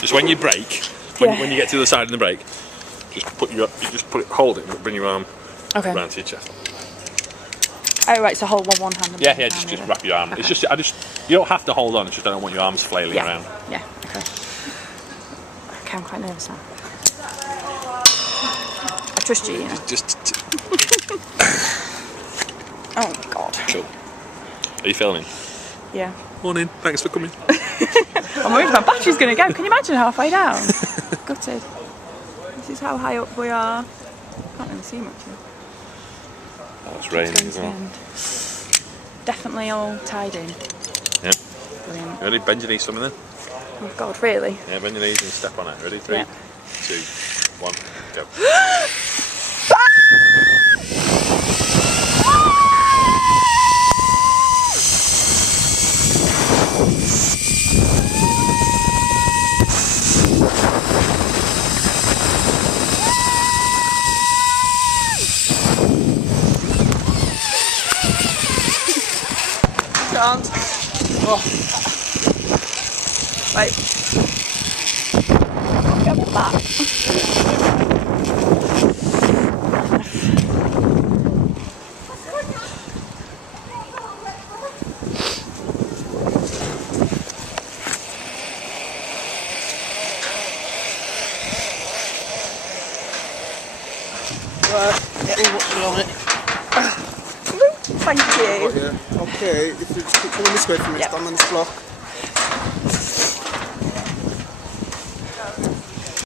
Just when you brake, when you get to the other side of the brake, hold it, and bring your arm around to your chest. Oh right, so hold one hand. And just wrap your arm. Okay. It's just you don't have to hold on. It's just I don't want your arms flailing around. Yeah. Okay. Okay, I'm quite nervous now. I trust you, you know. Oh God. Cool. Are you filming? Yeah. Morning. Thanks for coming. I'm worried my battery's going to go. Can you imagine halfway down? Gutted. This is how high up we are. Can't really see much. Oh, it's raining as well. Definitely all tied in. Yeah. Brilliant. Ready? Bend your knees for me then. Oh God, really? Yeah, bend your knees and step on it. Ready? 3, 2, 1, go. Can't. Oh. Right. Go for that. Right. Yeah. What's on it? Thank you. Oh, yeah. Okay, if you just keep coming this way from me, stand on this block.